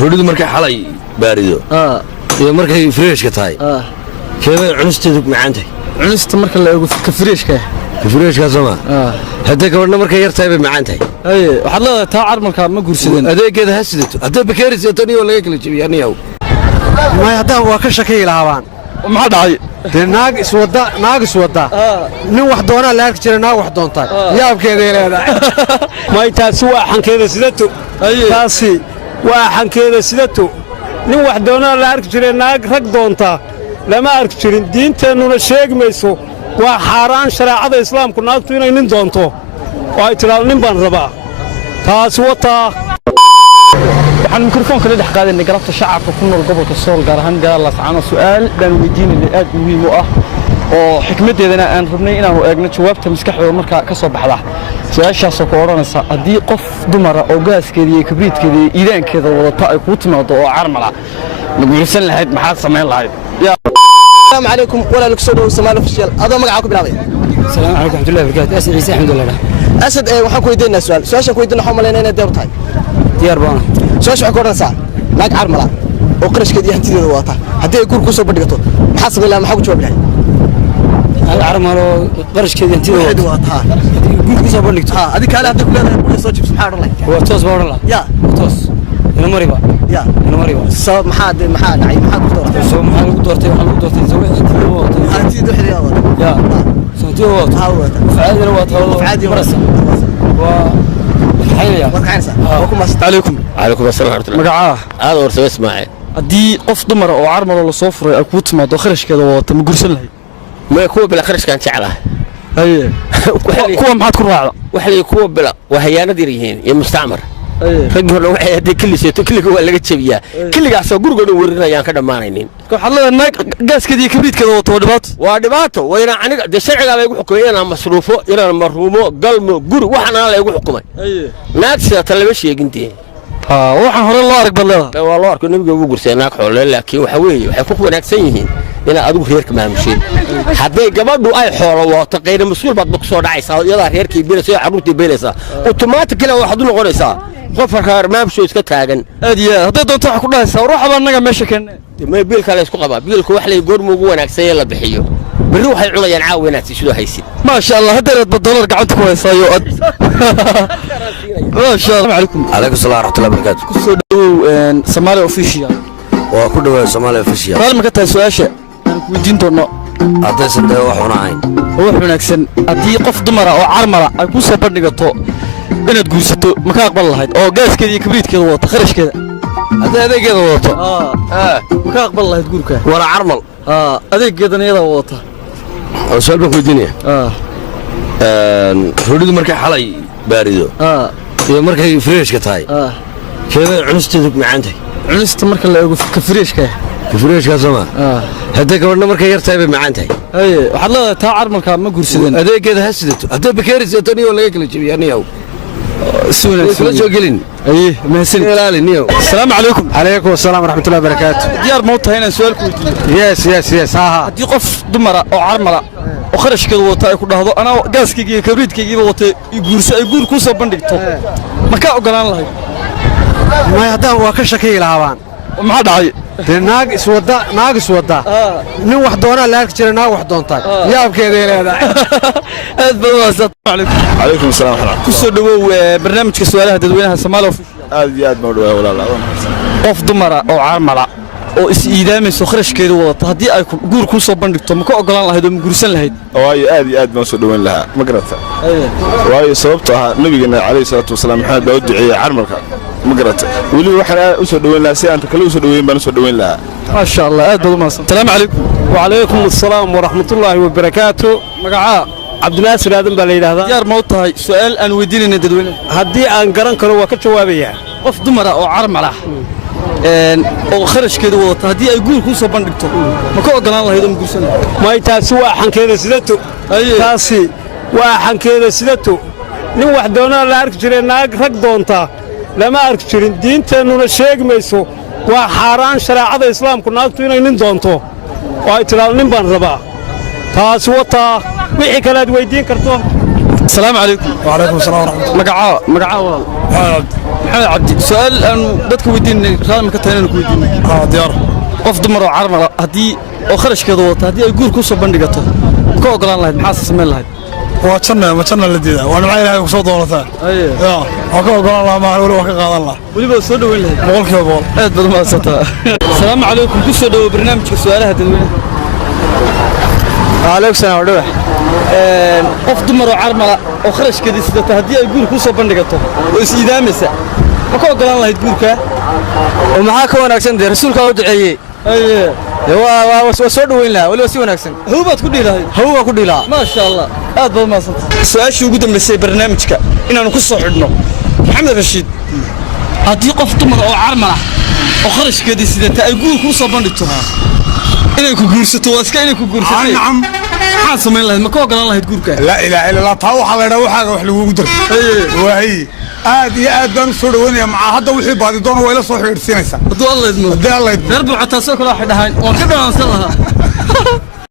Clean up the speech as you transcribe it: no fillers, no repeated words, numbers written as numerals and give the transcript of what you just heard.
roodhidu markay xalay baarido iyo markay freeshka tahay keebay cunisteedu macaan tahay cunista marka la eego ka freeshka sama hadda gabadhna markay yar tahay bay macaan tahay waxaad leedahay taa carmalka ma guursadeen adeegeeda ha sidato hadda bakeeris iyo taniyo laga kala jabiyay aniyow may hadda waa ka shakay lahaabaan maxaa dhacay dee naag iswada nin wax doonaa la arki jiray naag wax doontaa yaabkeeday leedahay may taasi waa xankeeda sidato taasi waa xankeeda sidato nin wax doonaa la arki jiray naag rag doontaa lama arki jirin diinteennuna sheegi mayso waa xaaraan shareecada islaamku naagtu inay nin doonto oo ay tidhaahdo nin baan rabaa taasi wataa waxaan mikrofoonka la dhex qaadanay galabta shacabka ku nool gobolka Sool gaar ahaan Gaal Lascano su'aal baan weydiinay aad muhiim u ah oo xikmadeedana aan rabnay inaan eegno jawaabta maskaxdooda marka ka soo baxda su'aashaas oo oranaysa hadii qof dumar oo gaaskeeda iyo kabriidkeeda iyo iidaankeeda wadata ay ku timaado oo carmala ma guursan lahayd maxaad sameyn lahayd السلام عليكم ولا لكسودو سمال اوفيشال هذا مقعد كبلاوي السلام عليكم ورحمه الله وبركاته اسد عيسى الحمد لله اسد waxaan ku weydiinaa su'aashan ku weydiinaa waxaan maleynaa inay deebt tahay diyaar baan su'aasha waxaan ku oranaysaa naag carmala oo qarashkeeda iyo hantideeda wata hadii ay guur ku soo bandhigato maxaa sameyn lahaa maxaa ku jawaabi lahayd carmalo qarashkeeda hantideeda wata guur ku soo bandhigto adii kale hadii ku leedahay buur soo jibs maxaa oran lahayd waa toos baa oran lahaa ya toos ina mariba ya sabab maxaa dhacay maxaa ku doortay soo maxaa lagu doortay waxa lagu doortay zawaaxii hantideeda xiriya wata ya santiyo wata faadina wata faadi marasa waa xayaya warkaansa وكم عليكم السلام ورحمه الله magaca هذا ورثه اسماعيل hadii qof dumar oo carmal la soo furay ay ku timaado kharashkeeda wadata ma guursan lahayd ما kuwa bila kharashkan jecelahay kuwa maxaad ku raacdo waxa la kuwa bila wahayaanad yarihiin iyo mustacmar ragii hore waxay hadii kiliseeto kiliga waa laga jabiyaa kiligaas oo gurigoona warinayaan ka dhamaanaynin waxaad leedahay naag gaaskeeda iyo kabriidkeeda wadata waa dhibaato wayna aniga de sharciga la igu xukumay inaan masruufo inaan maruumo galmo guri waxana la igu xukumay naag sida talaba sheegintee waxaan hore loo arag badleeda waa loo arko nabiga ugu gursay naag xoolo laakiin waxa weeye waxay ku wanaagsan yihiin in adigu reerka maamushay haday gabadhu ay xoolo wato qeyr mas'uul baad ku soo dhacaysaa iyada reerkii biilaysa carruurtii biilaysa automatically waxaad u noqonaysaa qof reer maamushay iska taagan aad iyo haday doonto wax ku dhahaysaa ruuxa anaga meesha keenay ma biilka la isku qabaa biilku wax la goormo ugu wanaagsan ee la bixiyo bari waxay cunayaan caawinaad si sidoo haysid ma sha Allah hadeed $1 gacanta ku haysayo ما شاء الله عليكم السلام ورحمه الله وبركاته kusoo dhaw Somali official waa ku dhaw Somali official hal ma ka tahay su'aasha aan ku weydiin doono hadda saddex wax wanaagsan wax wanaagsan hadii qof dumar oo carmala ay ku soo bandhigato inaad guursato ma ka aqbal lahayd oo gaaskeeda iyo kabriidkeeda wata kharashkeeda hadda adeegeeda wadato ma ka aqbal lahayd guurka wala carmal adeegeedana iyada wata su'aal baan ku weydiinaya roodhidu markay xalay baarido iyo markay freeshka tahay keebay cunisteedu macaan tahay cunista marka la eego ka freeshka sama hadda gabadhna markay yar tahay bay macaan tahay waxaad leedahay taa carmalka ma guursadeen adeegeeda ha sidato hadda bakeeris iyo taniyo laga kala jabiyay aniyow سونا soo gelin ايه مهسن ilaaliniyo السلام عليكم عليكم السلام ورحمه الله وبركاته ديار موتها هنا سؤال يس ها hadii qof dumara oo carmala oo kharashkeedu wata ay ku dhahdo ana gaaskayga iyo kabriidkayga wata guurso ay guur ku soo bandhigto ma ka ogolaan lahayd may hadda waa ka shakay lahaabaan maxaa dhacay dee naag iswada nin wax doonaa la arki jiray naag wax doontaa yaabkeeday leedahay aad baa waasad عليكم السلام ورحمة الله kusoo dhawow barnaamijka su'aalaha dadweynaha Soomaaliya aad ma dhawaay walaal qof dumara oo carmala oo is iidaamayso kharashkeedu wadata hadii ay guur ku soo bandhigto ma ka ogolaan lahayd oo ma guursan lahayd waayo aad baan soo dhaweyn lahaa ma garata waayo sababtoo ah nabigeena kaleey salaatu wasalaam maxamed baa u duceeyay carmalka ma garata wali waxaan u soo dhaweyn lahaa si aan kale u soo dhaweyn baan soo dhaweyn lahaa ما شاء الله aad baad u mahadsan salaam calaykum وعليكم السلام ورحمة الله وبركاته magaca عبد الناصر آدم baa la yiraahdaa diyaar ma u tahay su'aal aan weydiinayna dadweynaha haddii aan garan karo waa ka jawaabayaa qof dumar ah oo carmal ah oo kharashkeedu wadata hadii ay guur ku soo bandhigto ma ka ogolaan lahayd oo ma guursan lahayd may taasi waa xankeeda sidato taasi waa xankeeda sidato nin wax doonaa la arki jiray naag rag doontaa lama arki jirin diinteennuna sheegi mayso waa xaaraan shareecada islaamku naagtu inay nin doonto oo ay tidhaahdo nin baan rabaa taasi wataa wixii kale aad weydiin karto السلام عليكم. وعليكم السلام ورحمة الله. مقعاه والله. محمد عبدي سؤال أنا dadka weydiinay raami ka tahay inaan ku weydiino. diyaar. qof dumar oo carmala hadii oo kharashkeedu wato hadii ay guur ku soo bandhigato ka ogolaan lahayd maxaa sameyn lahayd? waa janna la diidaa waa nimca ilaahay ku soo doonataa waa ka ogolaan lahaa maa wali waa ka qaadan lahaa weliba soo dhaweyn lahayd boqolkiiba boqol aad baad mahadsantaa. asalaamu calaykum ku soo dhawo barnaamijka su'aalaha dadweynaha. waaleykum salaam wadhawax qof dumar oo carmala oo kharashkeedii sidata haddii ay guur ku soo bandhigato oo is idaamaysa ma ka ogolaan lahayd guurka? oo maxaa ka wanaagsan dee rasuulka u duceeyey waa soo dhaweyn lahaa weliba si wanaagsan haw baad ku dhihi lahayd. haw waa ku dhihi lahaa maasha allah aad baad mahadsantahay. su-aashii ugu dambaysay barnaamijka inaanu ku soo xidhno maxamed rashiid haddii qof dumar oo carmala oo kharashkeedii sidata ay guur ku soo bandhigto inay ku guursato waa iska inay ku guursatay maxaa samayn lahayd ma ka ogolaan lahayd guurka? laa ilaaha illa allah taa waxaa la idhaa waxaaga wax lagugu daray waahay aad iyo aad baan u soo dhaweynaya macaa hadda wixii baadi doona waa ila soo xidhiidhsiinaysaa hadduu alla idmo haddii alla idmo reer buuxataasoo kale waxay dhahaan waan ka dhawaansan lahaa